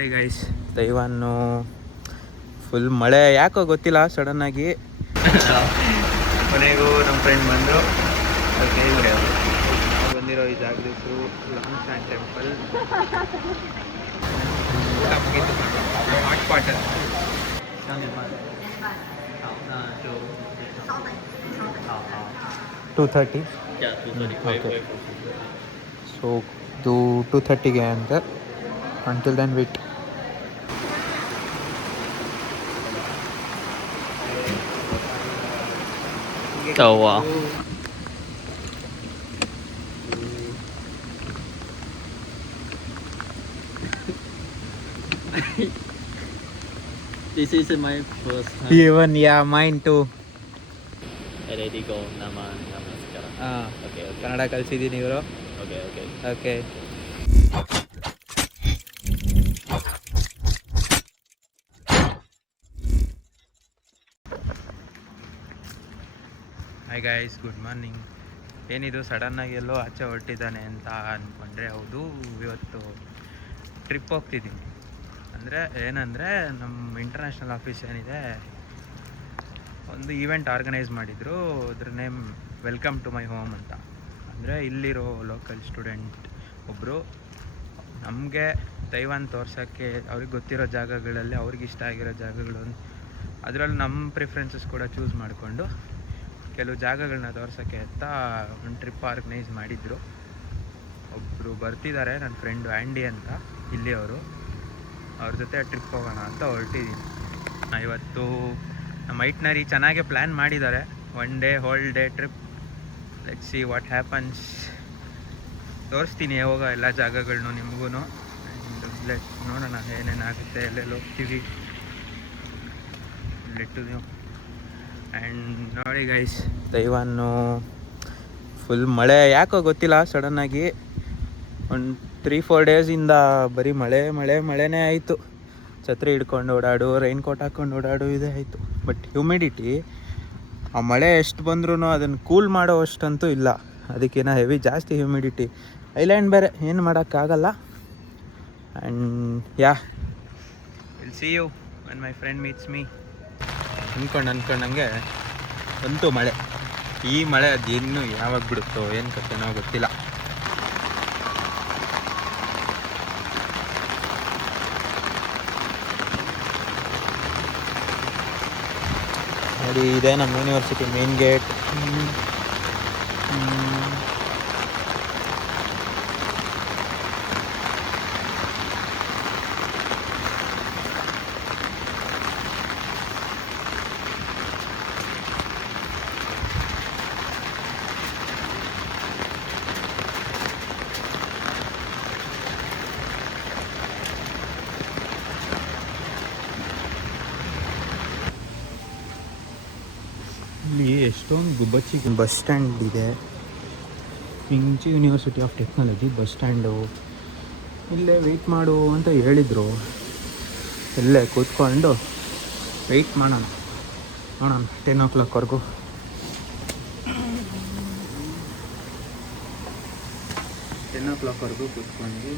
ನೋಡಿ guys, ತೈವಾನು full ಮಳೆ ಯಾಕೋ ಗೊತ್ತಿಲ್ಲ, ಸಡನ್ನಾಗಿ ಕೊನೆಗೂ ನಮ್ಮ ಫ್ರೆಂಡ್ ಬಂದರು. ಅದಕ್ಕೆ ನಾವು ಬಂದಿರೋ ಈ ಜಾಗದ ಹೆಸರು long San temple. Hot pot $230. Okay. So do 2:30 ಅಂತ. Until then wait. Oh wow. This is my first time. Even yeah, mine too. Ready go namaskara. Okay. Kannada ಕಲಿಸಿದ್ದೀನಿ ಇವರು. Okay. Hi guys, good morning. ಏನಿದು ಸಡನ್ನಾಗಿ ಎಲ್ಲೋ ಆಚೆ ಹೊರಟಿದ್ದಾನೆ ಅಂತ ಅಂದ್ಕೊಂಡ್ರೆ, ಹೌದು, ಇವತ್ತು trip ಹೋಗ್ತಿದ್ದೀನಿ. ಏನಂದರೆ ನಮ್ಮ ಇಂಟರ್ನ್ಯಾಷನಲ್ ಆಫೀಸ್ ಏನಿದೆ, ಒಂದು ಈವೆಂಟ್ ಆರ್ಗನೈಸ್ ಮಾಡಿದರು. ಅದ್ರ name welcome to my home ಅಂತ. ಅಂದರೆ ಇಲ್ಲಿರೋ ಲೋಕಲ್ ಸ್ಟೂಡೆಂಟ್ ಒಬ್ಬರು ನಮಗೆ ತೈವಾನ್ ತೋರ್ಸೋಕ್ಕೆ, ಅವ್ರಿಗೆ ಗೊತ್ತಿರೋ ಜಾಗಗಳಲ್ಲಿ ಅವ್ರಿಗೆ ಇಷ್ಟ ಆಗಿರೋ ಜಾಗಗಳು, ಅದರಲ್ಲಿ ನಮ್ಮ ಪ್ರಿಫರೆನ್ಸಸ್ ಕೂಡ ಚೂಸ್ ಮಾಡಿಕೊಂಡು ಕೆಲವು ಜಾಗಗಳನ್ನ ತೋರ್ಸೋಕ್ಕೆ ಅಂತ ಒಂದು ಟ್ರಿಪ್ ಆರ್ಗನೈಸ್ ಮಾಡಿದರು. ಒಬ್ಬರು ಬರ್ತಿದ್ದಾರೆ, ನನ್ನ ಫ್ರೆಂಡು ಆ್ಯಂಡಿ ಅಂತ, ಇಲ್ಲಿ ಅವರು. ಅವ್ರ ಜೊತೆ ಟ್ರಿಪ್ ಹೋಗೋಣ ಅಂತ ಹೊರಟಿದ್ದೀನಿ. ಇವತ್ತು ನಮ್ಮ ಐಟ್ನರಿ ಚೆನ್ನಾಗೇ ಪ್ಲ್ಯಾನ್ ಮಾಡಿದ್ದಾರೆ. 1 day whole day trip. Let's see what happens. ತೋರಿಸ್ತೀನಿ ಹೋಗೋ ಎಲ್ಲ ಜಾಗಗಳನ್ನೂ ನಿಮಗೂ. ಆ್ಯಂಡ್ ನೋಡೋಣ ಏನೇನಾಗುತ್ತೆ, ಎಲ್ಲೆಲ್ಲಿ ಹೋಗ್ತೀವಿ. ಲೆಟ್ಟು ನೀವು. ಆ್ಯಂಡ್ ನೋಡಿ ಗೈಸ್, ತೈವಾನು ಫುಲ್ ಮಳೆ ಯಾಕೋ ಗೊತ್ತಿಲ್ಲ, ಸಡನ್ನಾಗಿ ಒಂದು 3-4 ಡೇಸಿಂದ ಬರೀ ಮಳೆನೇ ಆಯಿತು. ಛತ್ರಿ ಹಿಡ್ಕೊಂಡು ಓಡಾಡು, ರೈನ್ ಕೋಟ್ ಹಾಕ್ಕೊಂಡು ಓಡಾಡು, ಇದೇ ಆಯಿತು. ಬಟ್ ಹ್ಯುಮಿಡಿಟಿ, ಆ ಮಳೆ ಎಷ್ಟು ಬಂದ್ರೂ ಅದನ್ನು ಕೂಲ್ ಮಾಡೋ ಅಷ್ಟಂತೂ ಇಲ್ಲ. ಅದಕ್ಕೇನೋ ಹೆವಿ ಜಾಸ್ತಿ ಹ್ಯುಮಿಡಿಟಿ. ಐಲ್ಯಾಂಡ್ ಬೇರೆ, ಏನು ಮಾಡೋಕ್ಕಾಗಲ್ಲ. And yeah, will see you when my friend meets me. ಅಂದ್ಕೊಂಡಂಗೆ ಬಂತು ಮಳೆ. ಈ ಮಳೆ ಅದೇನು ಯಾವಾಗ ಬಿಡುತ್ತೋ ಏನು ಕಥೆನೋ ಗೊತ್ತಿಲ್ಲ. ನೋಡಿ, ಇದೆ ನಮ್ಮ ಯೂನಿವರ್ಸಿಟಿ ಮೇನ್ ಗೇಟ್. ಇಲ್ಲಿ ಎಷ್ಟೊಂದು ಗುಬ್ಬಚ್ಚಿ ಬಸ್ ಸ್ಟ್ಯಾಂಡ್ ಇದೆ. Minchi university of technology bus stand. ಇಲ್ಲೇ ವೆಯ್ಟ್ ಮಾಡು ಅಂತ ಹೇಳಿದರು. ಇಲ್ಲೇ ಕೂತ್ಕೊಂಡು ವೆಯ್ಟ್ ಮಾಡೋಣ 10 o'clockವರೆಗೂ. ಕೂತ್ಕೊಂಡು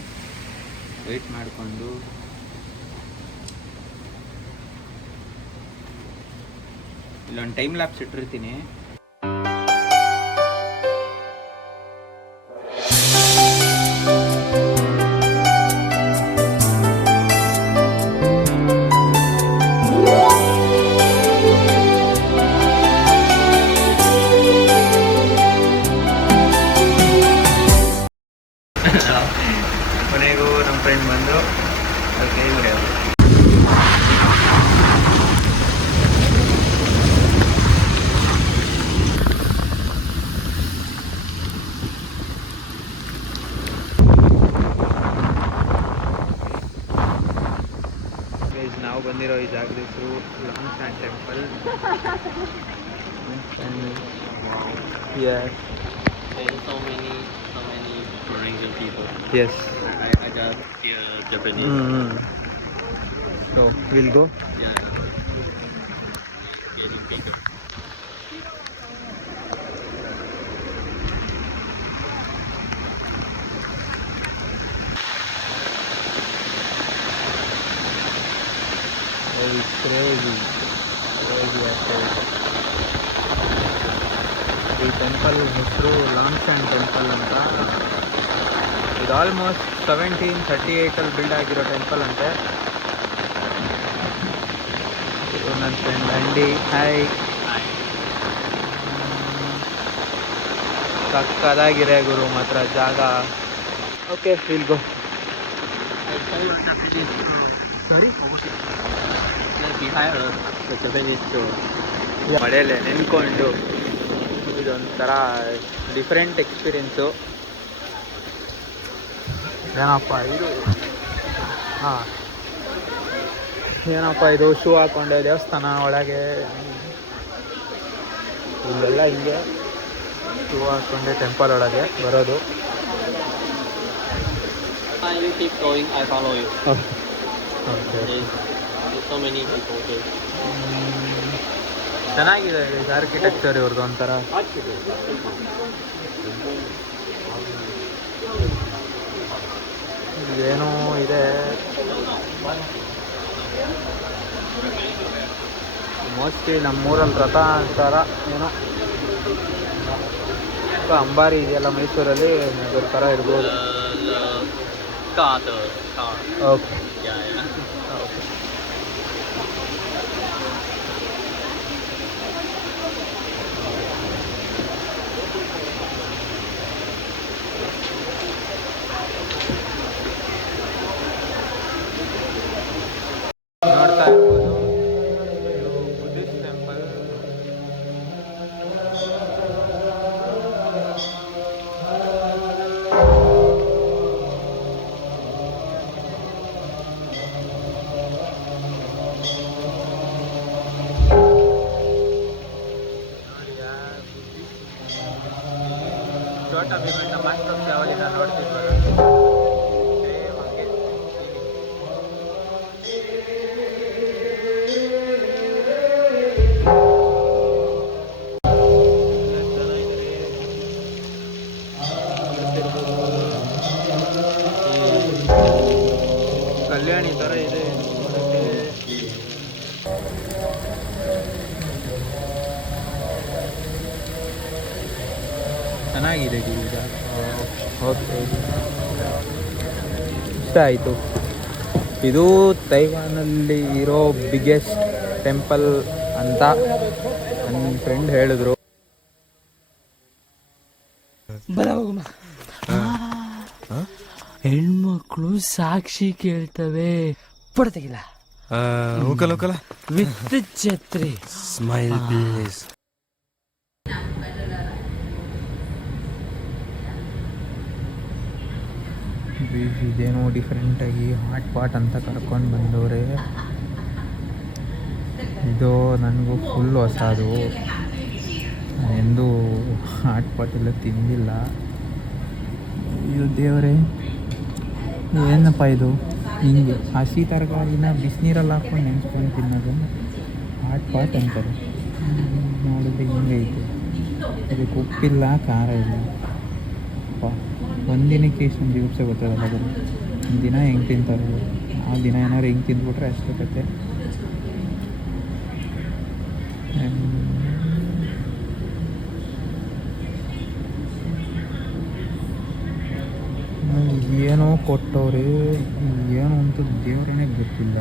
ವೆಯ್ಟ್ ಮಾಡಿಕೊಂಡು ಇಲ್ಲೊಂದು ಟೈಮ್ ಲ್ಯಾಪ್ಸ್ ಇಟ್ಟಿರ್ತೀನಿ. ಕೊನೆಗೂ ನಮ್ಮ ಫ್ರೆಂಡ್ ಬಂದರು. ಅದಕ್ಕೆ ನಾವು ಬಂದಿರೋ ಈ ಜಾಗದ ಹೆಸರು long San temple. Yes. There's so many foreign people. Yes. I just hear Japanese. So we'll go. Yeah. Getting bigger. Crazy ಈ ಟೆಂಪಲ್ ಹೆಸರು ಲಾಂಗ್ಸ್ಟ್ಯಾಂಡ್ ಟೆಂಪಲ್ ಅಂತ. ಇದು ಆಲ್ಮೋಸ್ಟ್ 1738 ಬಿಲ್ಡ್ ಆಗಿರೋ ಟೆಂಪಲ್ ಅಂತೆ. ಇದು ನನ್ನ ಫ್ರೆಂಡ್ ಅಂಡಿ. ಹಾಯ್. ಸಕ್ಕದಾಗಿದೆ ಗುರು ಮಾತ್ರ ಜಾಗ. Okay, will go. Sorry, behind us, the Japanese store. ಮಳೆಯಲ್ಲೇ ನೆನ್ಕೊಂಡು ಇದೊಂಥರ ಡಿಫ್ರೆಂಟ್ ಎಕ್ಸ್ಪೀರಿಯೆನ್ಸು. ಏನಪ್ಪ ಇದು? ಹಾಂ, ಏನಪ್ಪ ಇದು? ಶೂ ಹಾಕ್ಕೊಂಡೆ ದೇವಸ್ಥಾನ ಒಳಗೆ. ಇಲ್ಲೆಲ್ಲ ಹಿಂಗೆ ಶೂ ಹಾಕ್ಕೊಂಡೆ ಟೆಂಪಲ್ ಒಳಗೆ ಬರೋದು. You keep going, I follow you. Okay, There's so many people here. ಚೆನ್ನಾಗಿದೆ ಇದು ಆರ್ಕಿಟೆಕ್ಚರ್ ಇವ್ರದ್ದು ಒಂಥರ. ಏನೋ ಇದೆ ಮೋಸ್ಟ್ಲಿ ನಮ್ಮೂರಲ್ಲಿ ರಥ ಅಂತಾರ ಏನೋ. ಅಂಬಾರಿ ಇದೆಯಲ್ಲ ಮೈಸೂರಲ್ಲಿ, ಅದ್ರ ಥರ ಇರ್ಬೋದು. car. Okay, Yeah. ನೋಡ್ತಾ ಇರ್ಬೋದು ಇದು ಬುದ್ಧಿಸ್ಟ್ ಟೆಂಪಲ್. ಛೋಟಾ ಭೀಮಣ್ಣ ಮಾಸ್ಟರ್ ಚಾವಲಿನ ನೋಡ್ತಿದ್ವಲ್ಲ, ಸೇಮ್ ಹಂಗೆ. ಕಲ್ಯಾಣಿ ಥರ ಇದೆ ನೋಡೋಕ್ಕೆ. ಚೆನ್ನಾಗಿದೆ ಈಗ. ಓಕೆ, ಇಷ್ಟ ಆಯಿತು. ಇದು ತೈವಾನಲ್ಲಿ ಇರೋ ಬಿಗ್ಗೆಸ್ಟ್ ಟೆಂಪಲ್ ಅಂತ ನನ್ನ ಫ್ರೆಂಡ್ ಹೇಳಿದ್ರು. ಹೆಣ್ಮಕ್ಳು ಸಾಕ್ಷಿ ಕೇಳ್ತವೆ, ಪಡ್ತಿಲ್ಲ ವಿತ್ ಛತ್ರಿ. Smile please. ಇದೇನೋ ಡಿಫ್ರೆಂಟಾಗಿ ಹಾಟ್ ಪಾಟ್ ಅಂತ ಕರ್ಕೊಂಡು ಬಂದವ್ರೆ. ಇದು ನನಗೂ ಫುಲ್ ಹೊಸದು, ಎಂದೂ ಹಾಟ್ ಪಾಟ್ ಎಲ್ಲ ತಿಂದಿಲ್ಲ. ಇದು ದೇವರೇ, ಏನಪ್ಪ ಇದು? ಹಿಂಗೆ ಹಸಿ ತರಕಾರಿನ ಬಿಸಿನೀರಲ್ಲಿ ಹಾಕ್ಕೊಂಡು ನೆನೆಸ್ಕೊಂಡು ತಿನ್ನೋದು ಹಾಟ್ ಪಾಟ್ ಅಂತಾರೆ. ನೋಡಿದ್ರೆ ಹಿಂಗೈತೆ. ಇದಕ್ಕೆ ಉಪ್ಪಿಲ್ಲ, ಖಾರ ಇಲ್ಲ. ಒಂದಿನಕ್ಕೆ ಇಷ್ಟೊಂದು ದಿವಸ ಗೊತ್ತಾಗಲ್ಲ ಬರೀ ಒಂದಿನ ಹೆಂಗೆ ತಿಂತಾರೆ. ಆ ದಿನ ಏನಾದ್ರು ಹೆಂಗೆ ತಿಂದ್ಬಿಟ್ರೆ ಅಷ್ಟೇ ಕತೆ. ಏನೋ ಕೊಟ್ಟವ್ರೆ, ಏನೋ ಅಂತ ದೇವರೇ ಗೊತ್ತಿಲ್ಲ.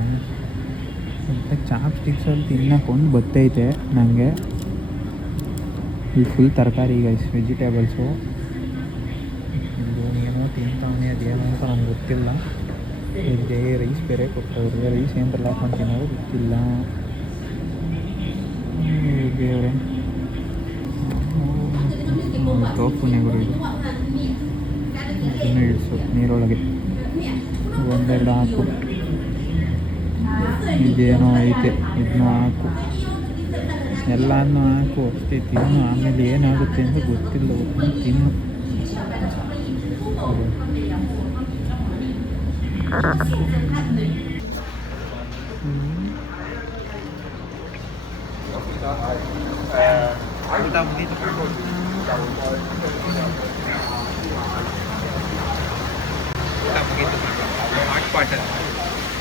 ಮತ್ತು ಚಾಪ್ ಸ್ಟಿಕ್ಸಲ್ಲಿ ತಿನ್ನಕ್ಕೊಂದು ಬತ್ತೈತೆ ನನಗೆ. ಇದು ಫುಲ್ ತರಕಾರಿ, ಈಗ ವೆಜಿಟೇಬಲ್ಸು. ಏನೋ ತಿಂತಾವನೆ, ಅದೇನೋ ಅಂತ ನಂಗೆ ಗೊತ್ತಿಲ್ಲ. ಇಲ್ಲಿ ರೈಸ್ ಬೇರೆ ಕೊಟ್ಟವ್ರೆ, ರೈಸ್ ಏನಾರಲ್ಲ ಹಾಕೊಂಡು ತಿನ್ನೋದು ಗೊತ್ತಿಲ್ಲ. ದೇವರೇ, ತೋಪುನೆಗಳು ಇದು. ಅದನ್ನು ಇಳಿಸು ನೀರೊಳಗೆ, ಒಂದೆರಡು ಹಾಕು. ಇದೇನೋ ಐತೆ, ಇದನ್ನು ಹಾಕು, ಎಲ್ಲನೂ ಹಾಕು ಅಷ್ಟೇ. ತಿನ್ನು, ಆಮೇಲೆ ಏನಾಗುತ್ತೆ ಅಂತ ಗೊತ್ತಿಲ್ಲ. ಒಟ್ಟು ತಿನ್ನು. ಊಟ ಮುಗೀತು. ಹಾಟ್ ಪಾಟ್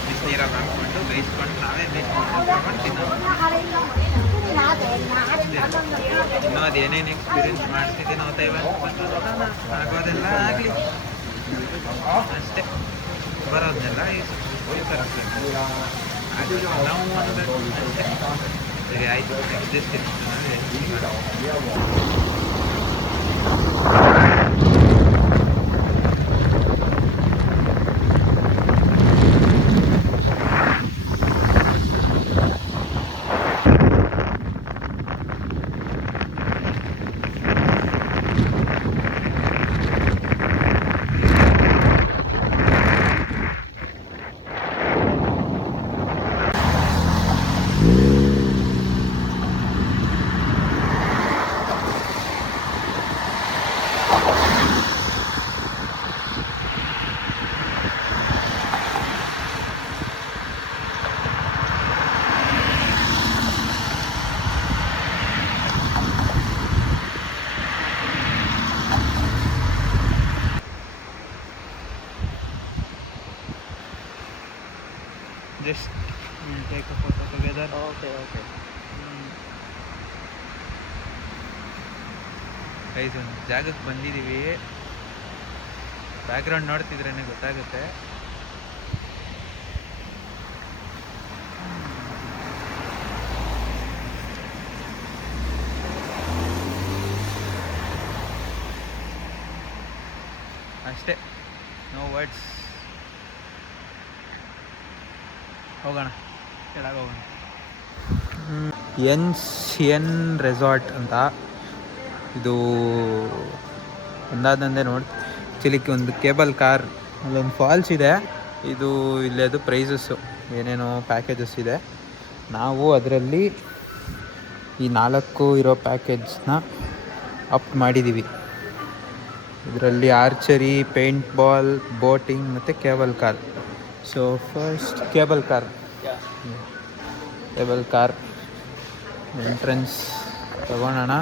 ಬಿಸಿನೀರಲ್ಲಿ ಅದ್ರಾಗ ಹಾಕ್ಕೊಂಡು ಬೇಯಿಸ್ಕೊಂಡು ನಾವೇ ಬೇಯಿಸ್ಕೊಂಡು ತಿನ್ನೋದು. ಇನ್ನೂ ಅದೇನೇನು ಎಕ್ಸ್ಪೀರಿಯನ್ಸ್ ಮಾಡ್ತಿದ್ದೆ ನಾವು ತೈವಾನ್ ಬಂದು ನೋಡೋಣ. ಆಗೋದೆಲ್ಲ ಆಗಲಿ ಅಷ್ಟೇ, ಬರೋದನ್ನೆಲ್ಲ ತರಿಸ್ಬೇಕು. ನಾವು ಮಾಡಬೇಕು ಅಷ್ಟೇ. ಸರಿ ಆಯಿತು, next just we'll take a photo together. Okay, okay. Guys ಒಂದು ಜಾಗಕ್ಕೆ ಬಂದಿದ್ದೀವಿ. ಬ್ಯಾಕ್ಗ್ರೌಂಡ್ ನೋಡ್ತಿದ್ರೇ ಗೊತ್ತಾಗುತ್ತೆ. ಅಷ್ಟೇ, ನೋ ವರ್ಡ್ಸ್. ಹೋಗೋಣ, ಕೆಳಗೆ ಹೋಗೋಣ. ಎನ್ ರೆಸಾರ್ಟ್ ಅಂತ ಇದು ಒಂದಾದಂದೆ ನೋಡಿ. ಆ್ಯಕ್ಚುಲಿಕ್ಕೆ ಒಂದು ಕೇಬಲ್ ಕಾರ್, ಅಲ್ಲೊಂದು ಫಾಲ್ಸ್ ಇದೆ. ಇದು ಇಲ್ಲದು ಪ್ರೈಸಸ್ಸು ಏನೇನೋ ಪ್ಯಾಕೇಜಸ್ ಇದೆ. ನಾವು ಅದರಲ್ಲಿ ಈ 4 ಇರೋ ಪ್ಯಾಕೇಜ್ನ ಅಪ್ ಮಾಡಿದ್ದೀವಿ. ಇದರಲ್ಲಿ ಆರ್ಚರಿ, ಪೇಂಟ್ ಬಾಲ್, ಬೋಟಿಂಗ್ ಮತ್ತು cable car. So first cable car. Cable car entrance ತಗೊಳ್ಳೋಣ.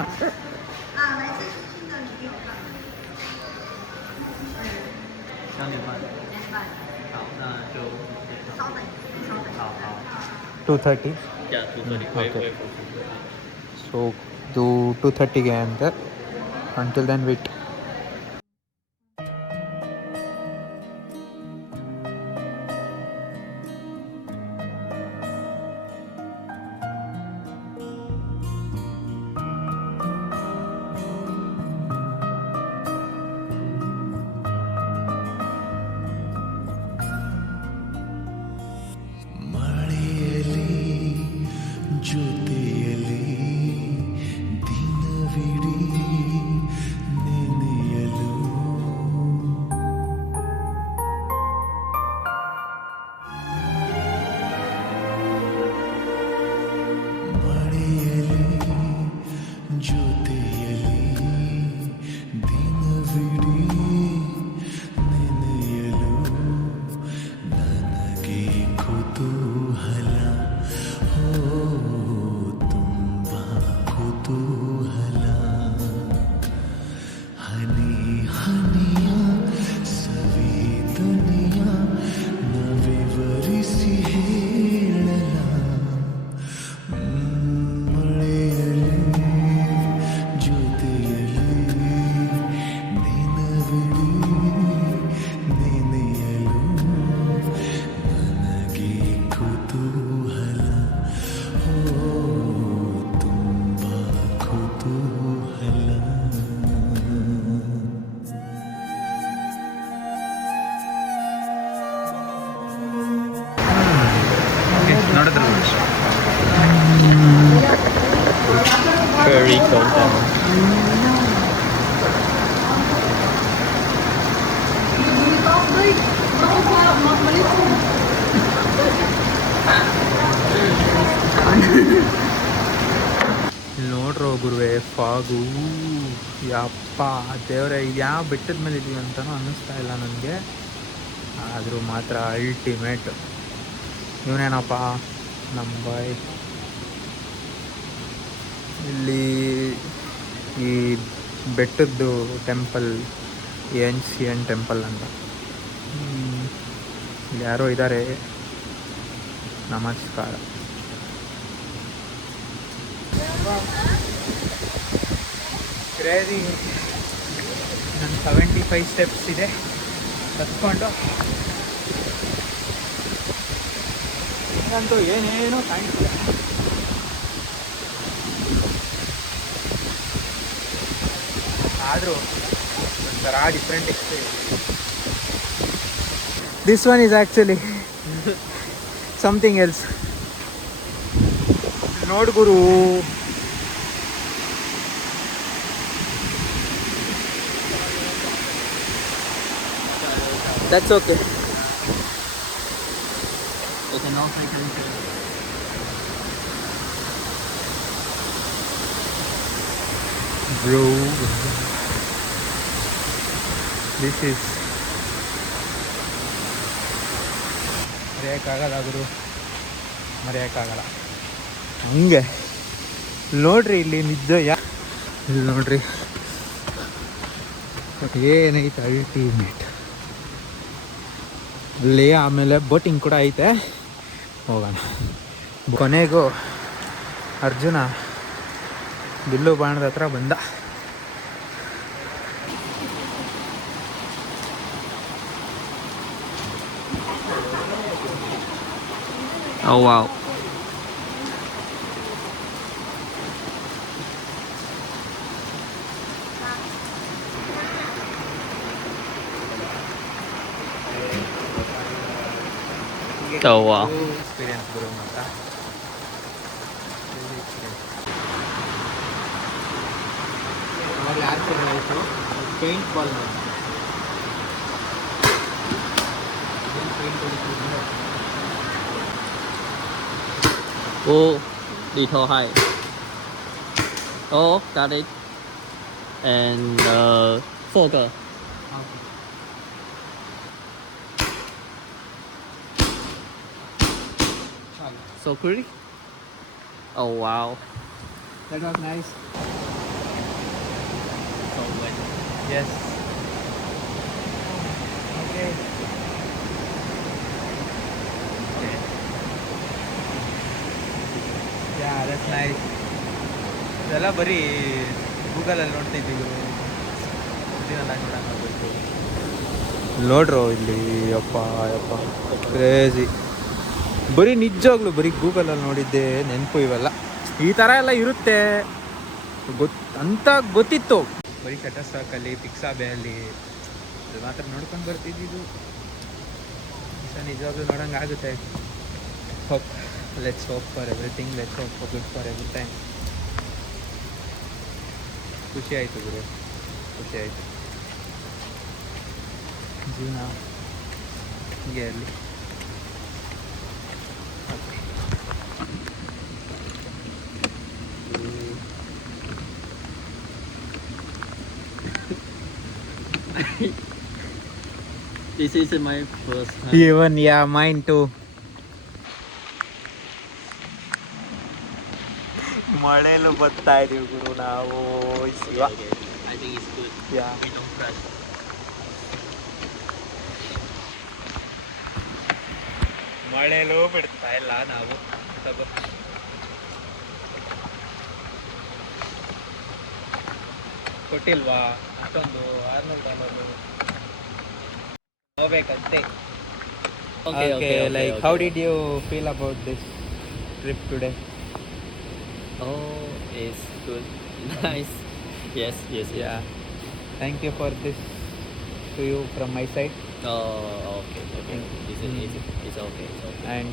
$230. Yeah, 230. Okay. So do 230 and until then wait. Ferry countdown. ಇಲ್ಲಿ ನೋಡ್ರೋ ಗುರುವೆ, ಫಾಗು. ಯಪ್ಪ ದೇವರೇ, ಇದು ಯಾವ ಬೆಟ್ಟದ ಮೇಲೆ ಇದೀವಿ ಅಂತಲೂ ಅನ್ನಿಸ್ತಾ ಇಲ್ಲ ನನಗೆ. ಆದರೂ ಮಾತ್ರ ಅಲ್ಟಿಮೇಟ್. ಇವನೇನಪ್ಪ ನಮ್ಮ ಬಾಯ್. ಇಲ್ಲಿ ಈ ಬೆಟ್ಟದ್ದು ಟೆಂಪಲ್ ಏನ್ಸಿಯನ್ ಟೆಂಪಲ್ ಅಂತ. ಇಲ್ಲಿ ಯಾರೋ ಇದ್ದಾರೆ, ನಮಸ್ಕಾರ. ಕ್ರೇಜಿ. ನನ್ನ 75 ಸ್ಟೆಪ್ಸ್ ಇದೆ ಹತ್ಕೊಂಡು. ಈಗಂತೂ ಏನೇನೋ ಕಾಣಿಸ್ತಿಲ್ಲ. ಆದರೂ ಒಂಥರ different experience. This one is actually something else. ನೋಡು ಗುರು, That's okay. You can also drink it. Bro, this is ಮರೆಯೋಕ್ಕಾಗಲ್ಲ ಗುರು, ಮರೆಯೋಕ್ಕಾಗಲ್ಲ. ಹಂಗೆ ನೋಡ್ರಿ ಇಲ್ಲಿ ನಿಜ ಇಲ್ಲಿ ನೋಡ್ರಿ ಏನೈತೆ ಅಲ್ಟಿಮೇಟ್. ಇಲ್ಲಿ ಆಮೇಲೆ ಬೋಟಿಂಗ್ ಕೂಡ ಐತೆ, ಹೋಗೋಣ. ಕೊನೆಗೂ ಅರ್ಜುನ ಬಿಲ್ಲು ಬಾಣದ ಹತ್ರ ಬಂದ. Oh wow. Oh wow. Experience ಗುರು ಅಂತ. ಆಯಿತು paint ball Oh, little high. Oh, got it. And 4 个. So pretty. Oh wow. That was nice. So wet. Yes. Okay. Yeah, that's nice. ಇದೆಲ್ಲ ಬರೀ ಗೂಗಲಲ್ಲಿ ನೋಡ್ತಿದ್ದೀವಿ, ಒರಿಜಿನಲ್ ನೋಡೋಕೆ. ನೋಡ್ರೋ ಇಲ್ಲಿ ಯಪ್ಪ ಯಪ್ಪ ಕ್ರೇಜಿ. ಬರೀ ನಿಜವಾಗ್ಲೂ ಬರೀ ಗೂಗಲಲ್ಲಿ ನೋಡಿದ್ದೆ ನೆನಪು. ಇವೆಲ್ಲ ಈ ಥರ ಎಲ್ಲ ಇರುತ್ತೆ ಅಂತ ಗೊತ್ತಿತ್ತು. ಬರೀ ಶಟರ್ ಸ್ಟಾಕಲ್ಲಿ, ಪಿಕ್ಸಾಬೆಯಲ್ಲಿ ಅದು ಮಾತ್ರ ನೋಡ್ಕೊಂಡು ಬರ್ತಿದ್ದು. ನಿಜವಾಗ್ಲೂ ನೋಡೋಂಗೆ ಆಗುತ್ತೆ. Hope, let's hope for everything, let's hope for good for every time. ಖುಷಿ ಆಯಿತು ಗುರು, ಖುಷಿ ಆಯಿತು. ಜೀವನ ಹೀಗೆ ಇರಲಿ. This is my first time. Even yeah, mine too. ಮಳೆಲು ಬರ್ತಾ ಇದೀವಿ ಗುರು ನಾವು. Okay. I think it's good. Yeah. We don't crash. ಮಳೆಲು ಬಿಡ್ತಾ ಇಲ್ಲ ನಾವು. ಕೊಟ್ಟಿಲ್ವಾ ಅಷ್ಟೊಂದು $600 ಹೋಗ್ಬೇಕಂತೆ. Okay. Like how did you feel about this trip today? Oh, it's good. Nice. Yes. Yeah, thank you for this to you from my side. Oh, okay. It's okay. It's okay. And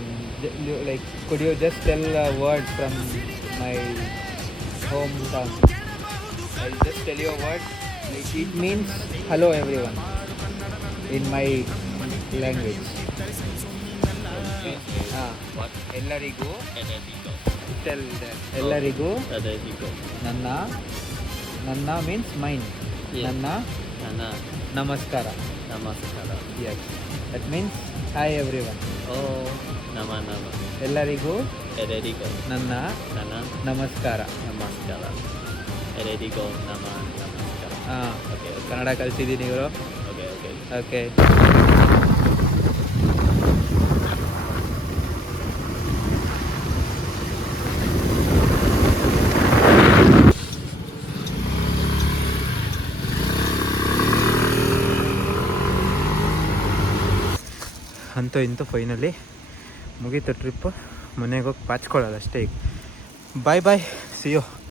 like, could you just tell a word from my hometown? I'll just tell you a word. Like, it means hello everyone in my language. What? ಎಲ್ಲರಿಗೂ Eneretico. tell that. ಎಲ್ಲರಿಗೂ Eneretico. ನನ್ನ means mine. Yeah. ನನ್ನ Nana. ನಮಸ್ಕಾರ. Namaskara. Yes, that means hi everyone. Oh, Nama. ಎಲ್ಲರಿಗೂ Eneretico. ನನ್ನ Nana. ನಮಸ್ಕಾರ. Namaskara. Eneretico. Nama. Namaskara. Okay. Kannada ಕಲಿಸಿದ್ದೀನಿ ಇವರು. Okay. Okay. ಅಂತೂ ಇಂತೂ ಫೈನಲಿ ಮುಗೀತು ಟ್ರಿಪ್ಪು. ಮನೆಗೆ ಹೋಗಿ ಪಾಚ್ಕೊಳ್ಳೋದು ಅಷ್ಟೇ ಈಗ. ಬಾಯ್ ಬಾಯ್, ಸಿ ಯು.